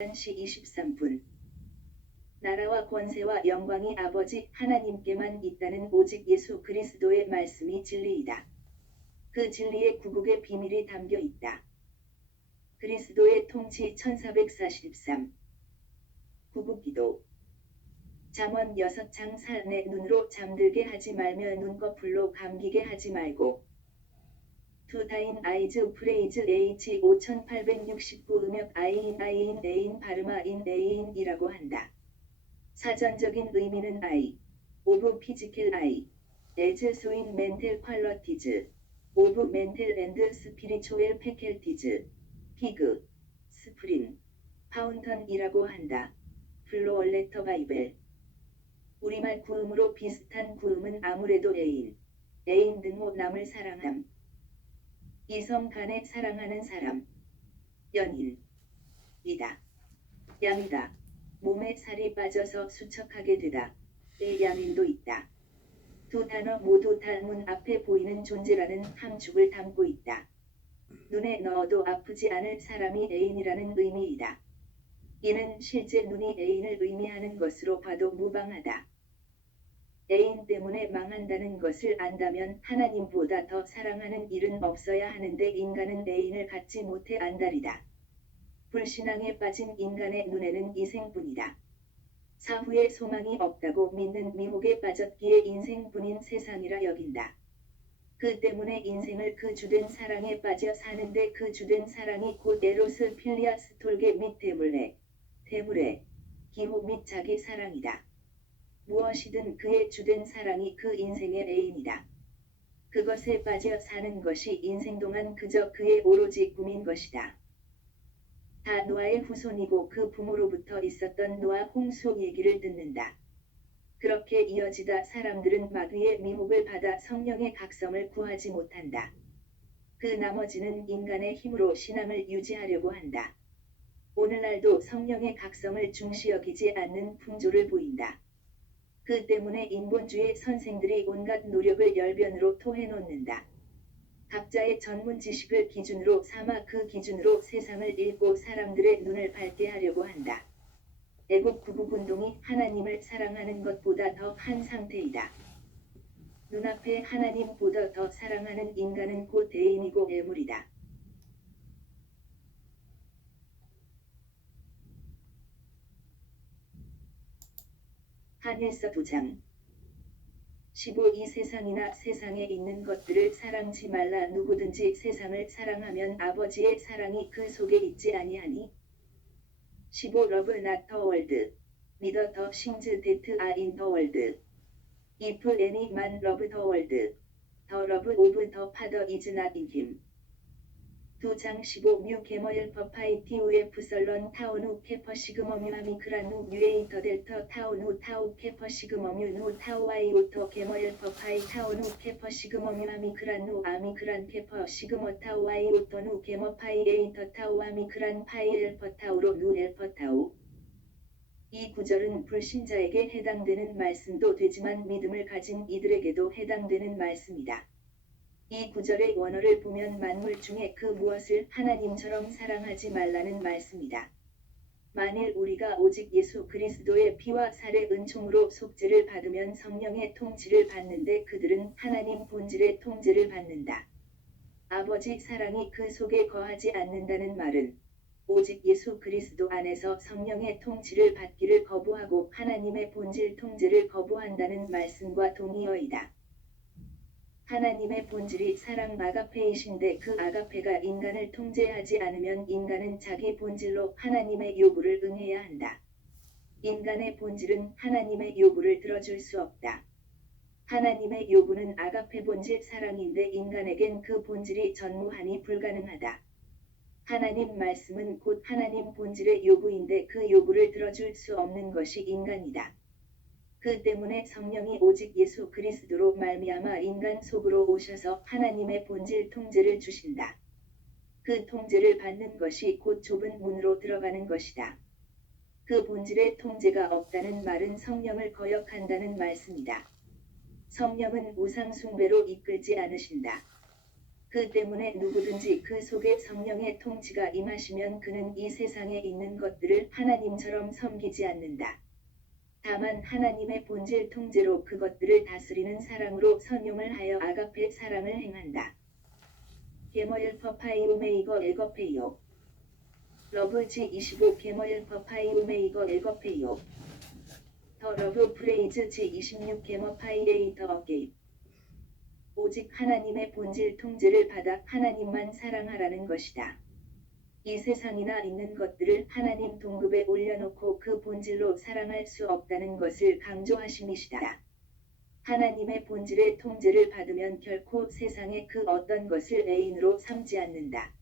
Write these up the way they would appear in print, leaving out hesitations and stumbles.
1시 23분 나라와 권세와 영광이 아버지 하나님께만 있다는 오직 예수 그리스도의 말씀이 진리이다. 그 진리에 구국의 비밀이 담겨 있다. 그리스도의 통치 1443 구국기도 잠언 6장 4 내 눈으로 잠들게 하지 말며 눈꺼풀로 감기게 하지 말고 투타인 아이즈 프레이즈 H 5869 음역 아이인 에인 바르마인 에인이라고 한다. 사전적인 의미는 아이, 오브 피지컬 아이, 에즈 소인 멘텔 퀄러티즈, 오브 멘텔 앤드 스피리추얼 패켈티즈, 피그, 스프링, 파운턴이라고 한다. 플로얼레터 바이벨 우리말 구음으로 비슷한 구음은 아무래도 애인 등호 남을 사랑함. 이성 간에 사랑하는 사람, 연인이다. 양이다. 몸에 살이 빠져서 수척하게 되다. 의 양인도 있다. 두 단어 모두 문 앞에 보이는 존재라는 함축을 담고 있다. 눈에 넣어도 아프지 않을 사람이 애인이라는 의미이다. 이는 실제 눈이 애인을 의미하는 것으로 봐도 무방하다. 애인 때문에 망한다는 것을 안다면 하나님보다 더 사랑하는 일은 없어야 하는데 인간은 애인을 갖지 못해 안달이다. 불신앙에 빠진 인간의 눈에는 이생뿐이다. 사후에 소망이 없다고 믿는 미혹에 빠졌기에 인생뿐인 세상이라 여긴다. 그 때문에 인생을 그 주된 사랑에 빠져 사는데 그 주된 사랑이 곧 에로스 필리아 스톨게 및 대물의 기호 및 자기 사랑이다. 무엇이든 그의 주된 사랑이 그 인생의 애인이다. 그것에 빠져 사는 것이 인생 동안 그저 그의 오로지 꿈인 것이다. 다 노아의 후손이고 그 부모로부터 있었던 노아 홍수 얘기를 듣는다. 그렇게 이어지다 사람들은 마귀의 미혹을 받아 성령의 각성을 구하지 못한다. 그 나머지는 인간의 힘으로 신앙을 유지하려고 한다. 오늘날도 성령의 각성을 중시 여기지 않는 풍조를 보인다. 그 때문에 인본주의 선생들이 온갖 노력을 열변으로 토해놓는다. 각자의 전문 지식을 기준으로 삼아 그 기준으로 세상을 읽고 사람들의 눈을 밝게 하려고 한다. 애국 구국운동이 하나님을 사랑하는 것보다 더 한 상태이다. 눈앞에 하나님보다 더 사랑하는 인간은 곧 애인이고 애물이다. 한일서 2장 15 이 세상이나 세상에 있는 것들을 사랑치 말라 누구든지 세상을 사랑하면 아버지의 사랑이 그 속에 있지 아니하니 15 Love not the world, neither the things that are in the world. If any man love the world, the love of the Father is not in him. 2장 15 뮤 게머일 퍼파이티 우에프 설런 타우누 케퍼시그머뮤아미 크라누 뉴에이터 델터 타우누 타우 케퍼시그머뮤 누 타우아이 오터 게머일 퍼파이 타우누 케퍼시그머뮤아미 크라누 아미 크란 케퍼시그머 타우아이 오터누 게머파이 에이터 타우아미 크란 파이 엘퍼 타우로 누 엘퍼 타우. 이 구절은 불신자에게 해당되는 말씀도 되지만 믿음을 가진 이들에게도 해당되는 말씀이다. 이 구절의 원어를 보면 만물 중에 그 무엇을 하나님처럼 사랑하지 말라는 말씀이다. 만일 우리가 오직 예수 그리스도의 피와 살의 은총으로 속죄를 받으면 성령의 통치를 받는데 그들은 하나님 본질의 통제를 받는다. 아버지 사랑이 그 속에 거하지 않는다는 말은 오직 예수 그리스도 안에서 성령의 통치를 받기를 거부하고 하나님의 본질 통제를 거부한다는 말씀과 동의어이다. 하나님의 본질이 사랑 아가페이신데 그 아가페가 인간을 통제하지 않으면 인간은 자기 본질로 하나님의 요구를 응해야 한다. 인간의 본질은 하나님의 요구를 들어줄 수 없다. 하나님의 요구는 아가페 본질 사랑인데 인간에겐 그 본질이 전무하니 불가능하다. 하나님 말씀은 곧 하나님 본질의 요구인데 그 요구를 들어줄 수 없는 것이 인간이다. 그 때문에 성령이 오직 예수 그리스도로 말미암아 인간 속으로 오셔서 하나님의 본질 통제를 주신다. 그 통제를 받는 것이 곧 좁은 문으로 들어가는 것이다. 그 본질의 통제가 없다는 말은 성령을 거역한다는 말씀이다. 성령은 우상 숭배로 이끌지 않으신다. 그 때문에 누구든지 그 속에 성령의 통치가 임하시면 그는 이 세상에 있는 것들을 하나님처럼 섬기지 않는다. 다만 하나님의 본질 통제로 그것들을 다스리는 사랑으로 선용을 하여 아가페 사랑을 행한다. 게머일 퍼파이오메이거 에거페이오 러브 G25 게머일 퍼파이오메이거 에거페이오 더 러브 프레이즈 G26 게머파이에이터 어게인 오직 하나님의 본질 통제를 받아 하나님만 사랑하라는 것이다. 이 세상이나 있는 것들을 하나님 동급에 올려놓고 그 본질로 사랑할 수 없다는 것을 강조하심이시다. 하나님의 본질의 통제를 받으면 결코 세상의 그 어떤 것을 애인으로 삼지 않는다.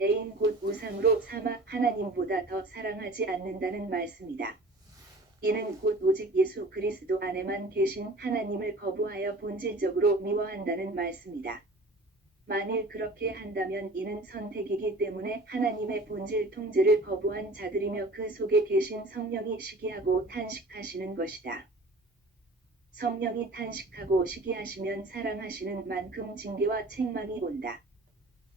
애인 곧 우상으로 삼아 하나님보다 더 사랑하지 않는다는 말씀이다. 이는 곧 오직 예수 그리스도 안에만 계신 하나님을 거부하여 본질적으로 미워한다는 말씀이다. 만일 그렇게 한다면 이는 선택이기 때문에 하나님의 본질 통제를 거부한 자들이며 그 속에 계신 성령이 시기하고 탄식하시는 것이다. 성령이 탄식하고 시기하시면 사랑하시는 만큼 징계와 책망이 온다.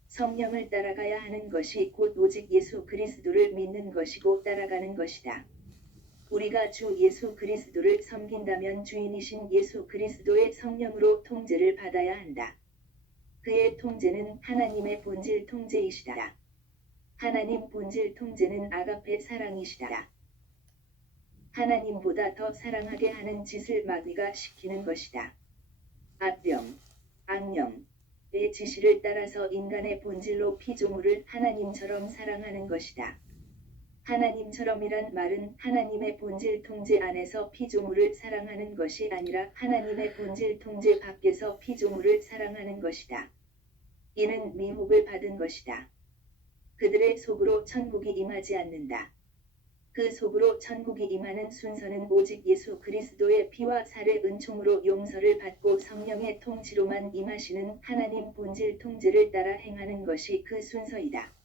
성령을 따라가야 하는 것이 곧 오직 예수 그리스도를 믿는 것이고 따라가는 것이다. 우리가 주 예수 그리스도를 섬긴다면 주인이신 예수 그리스도의 성령으로 통제를 받아야 한다. 그의 통제는 하나님의 본질 통제이시다. 하나님 본질 통제는 아가페 사랑이시다. 하나님보다 더 사랑하게 하는 짓을 마귀가 시키는 것이다. 악령, 악령의 지시를 따라서 인간의 본질로 피조물을 하나님처럼 사랑하는 것이다. 하나님처럼이란 말은 하나님의 본질 통제 안에서 피조물을 사랑하는 것이 아니라 하나님의 본질 통제 밖에서 피조물을 사랑하는 것이다. 이는 미혹을 받은 것이다. 그들의 속으로 천국이 임하지 않는다. 그 속으로 천국이 임하는 순서는 오직 예수 그리스도의 피와 살의 은총으로 용서를 받고 성령의 통치로만 임하시는 하나님 본질 통제를 따라 행하는 것이 그 순서이다.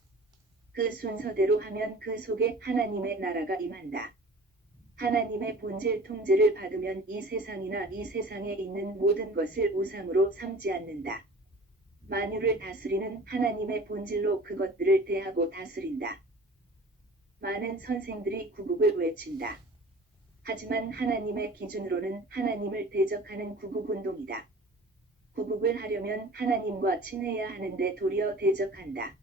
그 순서대로 하면 그 속에 하나님의 나라가 임한다. 하나님의 본질 통제를 받으면 이 세상이나 이 세상에 있는 모든 것을 우상으로 삼지 않는다. 만유를 다스리는 하나님의 본질로 그것들을 대하고 다스린다. 많은 선생들이 구국을 외친다. 하지만 하나님의 기준으로는 하나님을 대적하는 구국운동이다. 구국을 하려면 하나님과 친해야 하는데 도리어 대적한다.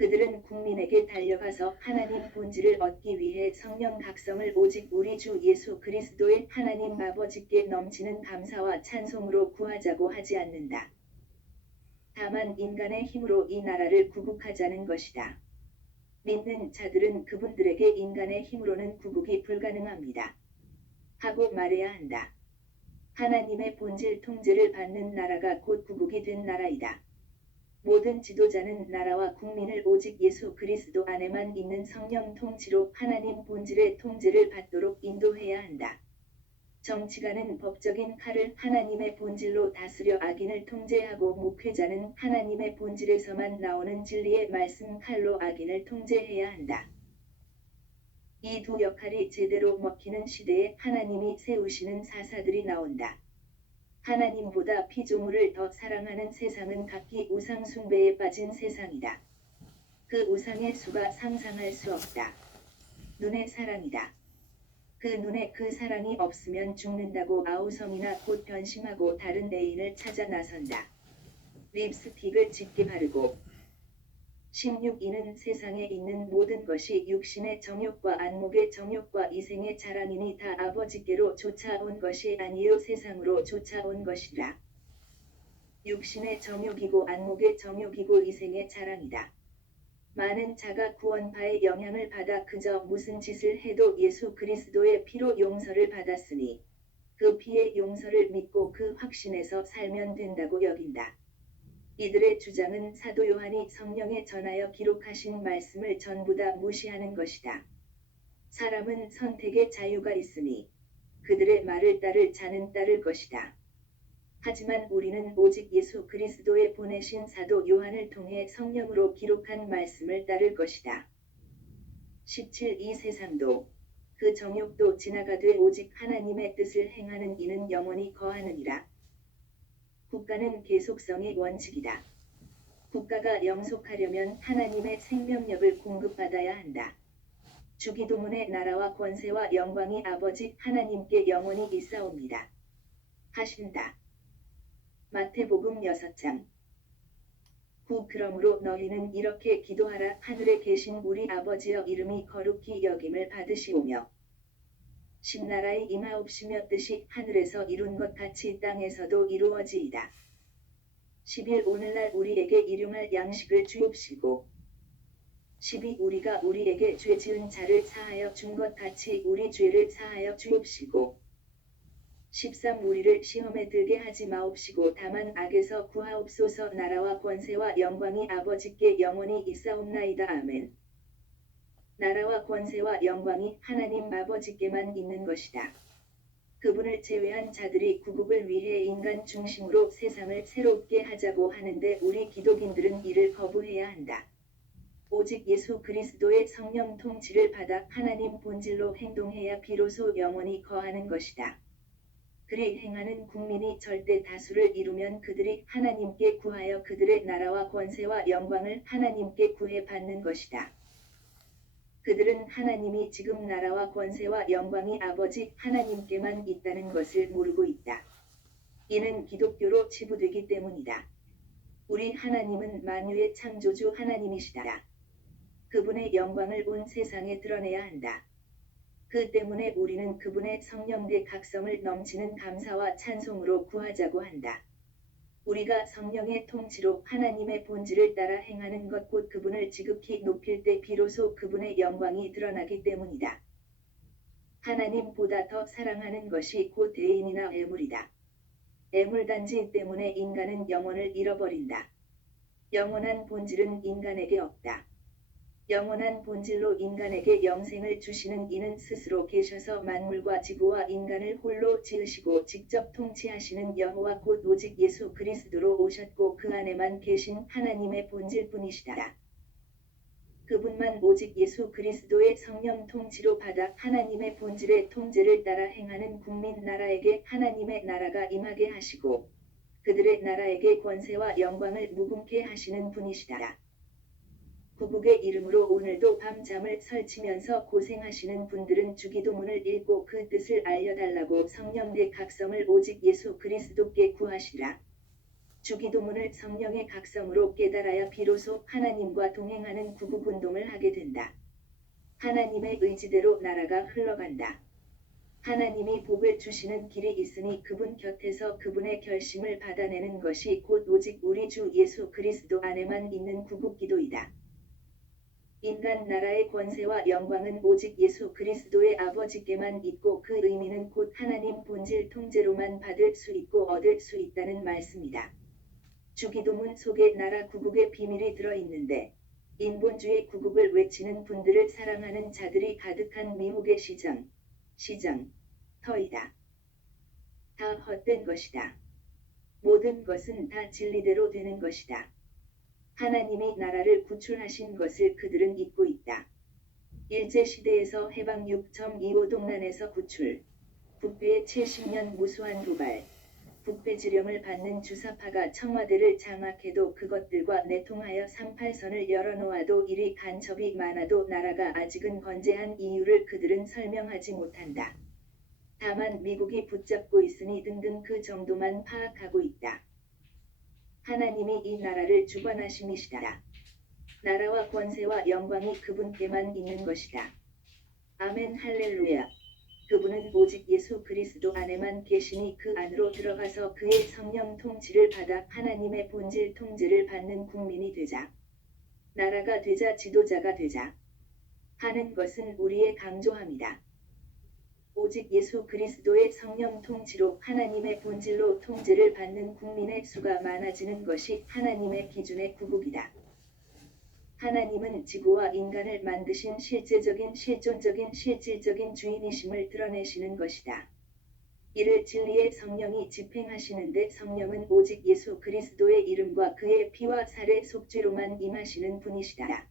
그들은 국민에게 달려가서 하나님 본질을 얻기 위해 성령 각성을 오직 우리 주 예수 그리스도의 하나님 아버지께 넘치는 감사와 찬송으로 구하자고 하지 않는다. 다만 인간의 힘으로 이 나라를 구국하자는 것이다. 믿는 자들은 그분들에게 인간의 힘으로는 구국이 불가능합니다. 하고 말해야 한다. 하나님의 본질 통제를 받는 나라가 곧 구국이 된 나라이다. 모든 지도자는 나라와 국민을 오직 예수 그리스도 안에만 있는 성령 통치로 하나님 본질의 통제를 받도록 인도해야 한다. 정치가는 법적인 칼을 하나님의 본질로 다스려 악인을 통제하고 목회자는 하나님의 본질에서만 나오는 진리의 말씀 칼로 악인을 통제해야 한다. 이 두 역할이 제대로 먹히는 시대에 하나님이 세우시는 사사들이 나온다. 하나님보다 피조물을 더 사랑하는 세상은 각기 우상 숭배에 빠진 세상이다. 그 우상의 수가 상상할 수 없다. 눈의 사랑이다. 그 눈에 그 사랑이 없으면 죽는다고 아우성이나 곧 변심하고 다른 애인을 찾아 나선다. 립스틱을 짙게 바르고 16. 이는 세상에 있는 모든 것이 육신의 정욕과 안목의 정욕과 이생의 자랑이니 다 아버지께로 쫓아온 것이 아니요 세상으로 쫓아온 것이라. 육신의 정욕이고 안목의 정욕이고 이생의 자랑이다. 많은 자가 구원파의 영향을 받아 그저 무슨 짓을 해도 예수 그리스도의 피로 용서를 받았으니 그 피의 용서를 믿고 그 확신에서 살면 된다고 여긴다. 이들의 주장은 사도 요한이 성령에 전하여 기록하신 말씀을 전부 다 무시하는 것이다. 사람은 선택의 자유가 있으니 그들의 말을 따를 자는 따를 것이다. 하지만 우리는 오직 예수 그리스도의 보내신 사도 요한을 통해 성령으로 기록한 말씀을 따를 것이다. 17. 이 세상도 그 정욕도 지나가되 오직 하나님의 뜻을 행하는 이는 영원히 거하느니라. 국가는 계속성의 원칙이다. 국가가 영속하려면 하나님의 생명력을 공급받아야 한다. 주기도문의 나라와 권세와 영광이 아버지 하나님께 영원히 있사옵니다. 하신다. 마태복음 6장 9 그러므로 너희는 이렇게 기도하라. 하늘에 계신 우리 아버지여 이름이 거룩히 여김을 받으시오며 신나라에 임하옵시며 뜻이 하늘에서 이룬 것 같이 땅에서도 이루어지이다. 10일 오늘날 우리에게 일용할 양식을 주옵시고 12 우리가 우리에게 죄 지은 자를 사하여 준 것 같이 우리 죄를 사하여 주옵시고 13 우리를 시험에 들게 하지 마옵시고 다만 악에서 구하옵소서. 나라와 권세와 영광이 아버지께 영원히 있사옵나이다. 아멘. 나라와 권세와 영광이 하나님 아버지께만 있는 것이다. 그분을 제외한 자들이 구국을 위해 인간 중심으로 세상을 새롭게 하자고 하는데 우리 기독인들은 이를 거부해야 한다. 오직 예수 그리스도의 성령 통치를 받아 하나님 본질로 행동해야 비로소 영원히 거하는 것이다. 그리 행하는 국민이 절대 다수를 이루면 그들이 하나님께 구하여 그들의 나라와 권세와 영광을 하나님께 구해 받는 것이다. 그들은 하나님이 지금 나라와 권세와 영광이 아버지 하나님께만 있다는 것을 모르고 있다. 이는 기독교로 치부되기 때문이다. 우리 하나님은 만유의 창조주 하나님이시다. 그분의 영광을 온 세상에 드러내야 한다. 그 때문에 우리는 그분의 성령의 각성을 넘치는 감사와 찬송으로 구하자고 한다. 우리가 성령의 통치로 하나님의 본질을 따라 행하는 것 곧 그분을 지극히 높일 때 비로소 그분의 영광이 드러나기 때문이다. 하나님보다 더 사랑하는 것이 곧 애인이나 애물이다. 애물단지 때문에 인간은 영혼을 잃어버린다. 영원한 본질은 인간에게 없다. 영원한 본질로 인간에게 영생을 주시는 이는 스스로 계셔서 만물과 지구와 인간을 홀로 지으시고 직접 통치하시는 여호와 곧 오직 예수 그리스도로 오셨고 그 안에만 계신 하나님의 본질뿐이시다. 그분만 오직 예수 그리스도의 성령 통치로 받아 하나님의 본질의 통제를 따라 행하는 국민 나라에게 하나님의 나라가 임하게 하시고 그들의 나라에게 권세와 영광을 무궁케 하시는 분이시다. 구국의 이름으로 오늘도 밤잠을 설치면서 고생하시는 분들은 주기도문을 읽고 그 뜻을 알려달라고 성령의 각성을 오직 예수 그리스도께 구하시라. 주기도문을 성령의 각성으로 깨달아야 비로소 하나님과 동행하는 구국운동을 하게 된다. 하나님의 의지대로 나라가 흘러간다. 하나님이 복을 주시는 길이 있으니 그분 곁에서 그분의 결심을 받아내는 것이 곧 오직 우리 주 예수 그리스도 안에만 있는 구국기도이다. 인간 나라의 권세와 영광은 오직 예수 그리스도의 아버지께만 있고 그 의미는 곧 하나님 본질 통제로만 받을 수 있고 얻을 수 있다는 말씀이다. 주기도문 속에 나라 구국의 비밀이 들어있는데 인본주의 구국을 외치는 분들을 사랑하는 자들이 가득한 미국의 터이다. 다 헛된 것이다. 모든 것은 다 진리대로 되는 것이다. 하나님이 나라를 구출하신 것을 그들은 잊고 있다. 일제시대에서 해방 6.25 동란에서 구출, 북배의 70년 무수한 도발, 북배 지령을 받는 주사파가 청와대를 장악해도 그것들과 내통하여 38선을 열어놓아도 이리 간첩이 많아도 나라가 아직은 건재한 이유를 그들은 설명하지 못한다. 다만 미국이 붙잡고 있으니 등등 그 정도만 파악하고 있다. 하나님이 이 나라를 주관하심이시다. 나라와 권세와 영광이 그분께만 있는 것이다. 아멘 할렐루야. 그분은 오직 예수 그리스도 안에만 계시니 그 안으로 들어가서 그의 성령 통치를 받아 하나님의 본질 통제를 받는 국민이 되자. 나라가 되자 지도자가 되자. 하는 것은 우리의 강조함이다. 오직 예수 그리스도의 성령 통치로 하나님의 본질로 통제를 받는 국민의 수가 많아지는 것이 하나님의 기준의 구국이다. 하나님은 지구와 인간을 만드신 실제적인 실존적인 실질적인 주인이심을 드러내시는 것이다. 이를 진리의 성령이 집행하시는데 성령은 오직 예수 그리스도의 이름과 그의 피와 살의 속죄로만 임하시는 분이시다.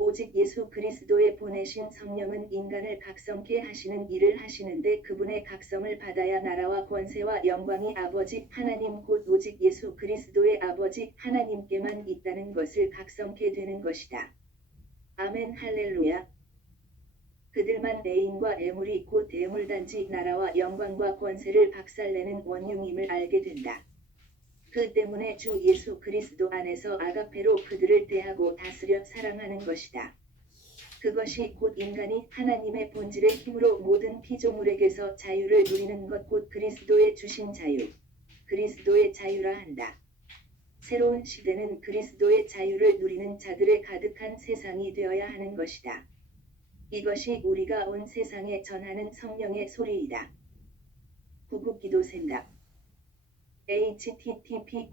오직 예수 그리스도의 보내신 성령은 인간을 각성케 하시는 일을 하시는데 그분의 각성을 받아야 나라와 권세와 영광이 아버지 하나님 곧 오직 예수 그리스도의 아버지 하나님께만 있다는 것을 각성케 되는 것이다. 아멘 할렐루야. 그들만 애인과 애물이 곧 애물단지 나라와 영광과 권세를 박살내는 원흉임을 알게 된다. 그 때문에 주 예수 그리스도 안에서 아가페로 그들을 대하고 다스려 사랑하는 것이다. 그것이 곧 인간이 하나님의 본질의 힘으로 모든 피조물에게서 자유를 누리는 것 곧 그리스도의 주신 자유, 그리스도의 자유라 한다. 새로운 시대는 그리스도의 자유를 누리는 자들의 가득한 세상이 되어야 하는 것이다. 이것이 우리가 온 세상에 전하는 성령의 소리이다. 구국기도 생각 http://